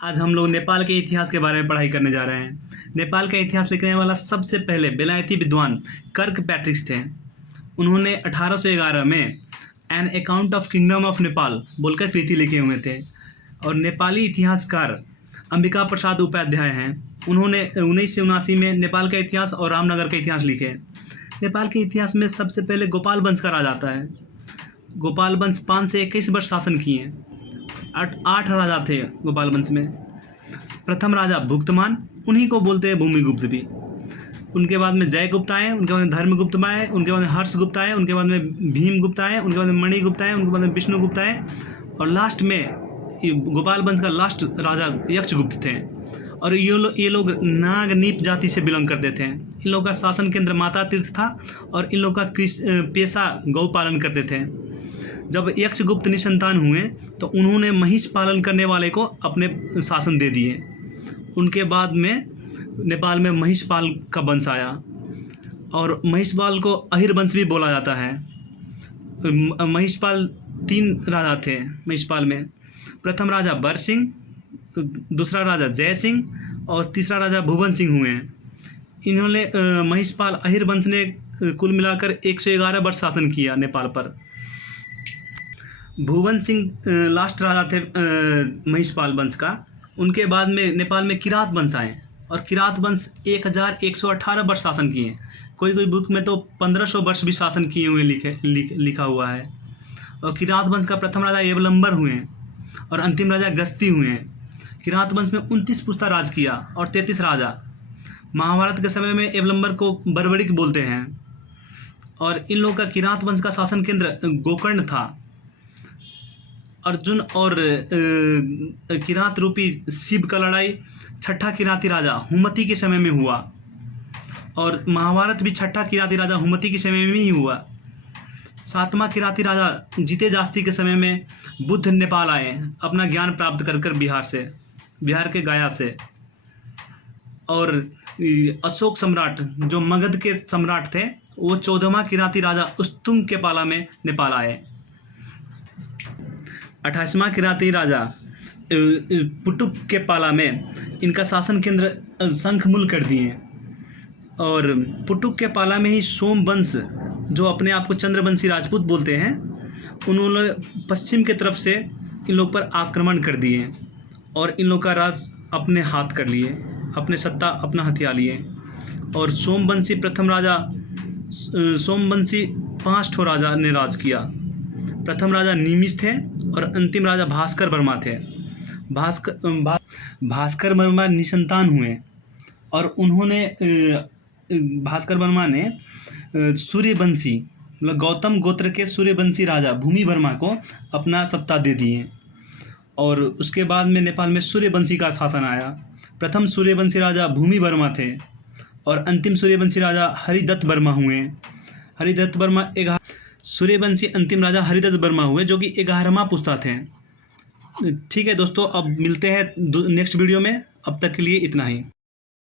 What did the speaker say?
आज हम लोग नेपाल के इतिहास के बारे में पढ़ाई करने जा रहे हैं। नेपाल का इतिहास लिखने वाला सबसे पहले बेलायती विद्वान कर्क पैट्रिक्स थे। उन्होंने 1811 में an account of kingdom of Nepal बोलकर कृति लिखे हुए थे। और नेपाली इतिहासकार अंबिका प्रसाद उपाध्याय हैं। उन्होंने 1979 में नेपाल का इतिहास और रामनगर का इतिहास लिखे। नेपाल के इतिहास में सबसे पहले गोपाल वंश का राज आता है। गोपाल वंश 5 से 21 वर्ष शासन किए। 8 राजा थे गोपाल वंश में। प्रथम राजा भुक्तमान, उन्हीं को बोलते हैं भूमिगुप्त भी। उनके बाद में जयगुप्त आए, उनके बाद में धर्मगुप्त आए, उनके बाद में हर्षगुप्त आए, उनके बाद में भीमगुप्त आए, उनके बाद में मणिगुप्त आए, उनके बाद में विष्णुगुप्त आए और लास्ट में गोपाल वंश का लास्ट राजा यक्षगुप्त थे। और ये लोग नागनीप जाति से बिलोंग करते थे। इन लोगों का शासन केंद्र माता तीर्थ था और इन लोगों का पेशा गौ पालन करते थे। जब यक्षगुप्त निसंतान हुए तो उन्होंने महिष पालन करने वाले को अपने शासन दे दिए। उनके बाद में नेपाल में महिषपाल का वंश आया और महिषपाल को अहिर वंश भी बोला जाता है। महिषपाल 3 राजा थे महिषपाल में। प्रथम राजा बर सिंह, दूसरा राजा जय सिंह और तीसरा राजा भुवन सिंह हुए हैं। इन्होंने महिषपाल अहिर वंश ने कुल मिलाकर 111 वर्ष शासन किया नेपाल पर। भुवन सिंह लास्ट राजा थे महिषपाल वंश का। उनके बाद में नेपाल में किरात वंश आए और किरात वंश 1118 वर्ष शासन किए। कोई बुक में तो 1500 वर्ष भी शासन किए हुए लिखा हुआ है। और किरात वंश का प्रथम राजा यवलंबर हुए और अंतिम राजा गस्ती हुए हैं। किरात वंश में 29 पुस्ता राज किया और 33 राजा। महाभारत के समय में यवलंबर को बर्बरिक बोलते हैं। और इन लोगों का किरात वंश का शासन केंद्र गोकर्ण था। अर्जुन और किरात रूपी शिव का लड़ाई छठा किराती राजा हुमती के समय में हुआ और महाभारत भी छठा किराती राजा हुमती के समय में ही हुआ। 7वां किराती राजा जीते जास्ती के समय में बुद्ध नेपाल आए अपना ज्ञान प्राप्त कर बिहार के गया से। और अशोक सम्राट जो मगध के सम्राट थे वो 14वां किराती राजा उस्तुंग के पाला में नेपाल आए। 28वां किराती राजा पुटुक के पाला में इनका शासन केंद्र शंखमूल कर दिए। और पुटुक के पाला में ही सोम वंश जो अपने आप को चंद्रवंशी राजपूत बोलते हैं, उन्होंने पश्चिम के तरफ से इन लोग पर आक्रमण कर दिए और इन लोग का राज अपने हाथ कर लिए, अपने सत्ता अपना हथिया लिए। और सोमवंशी प्रथम राजा सोमवंशी 5 ठो राजा ने राज किया। प्रथम राजा निमिष थे और अंतिम राजा भास्कर वर्मा थे। भास्कर वर्मा निसंतान हुए और उन्होंने भास्कर वर्मा ने सूर्यवंशी मतलब गौतम गोत्र के सूर्यवंशी राजा भूमि वर्मा को अपना सत्ता दे दिए। और उसके बाद में नेपाल में सूर्यवंशी का शासन आया। प्रथम सूर्यवंशी राजा भूमि वर्मा थे और अंतिम सूर्यवंशी राजा हरिदत्त वर्मा हुए। हरिदत्त वर्मा सूर्यवंशी अंतिम राजा हरिदत्त वर्मा हुए जो कि 11वां पुस्ता थे। ठीक है दोस्तों, अब मिलते हैं नेक्स्ट वीडियो में। अब तक के लिए इतना ही।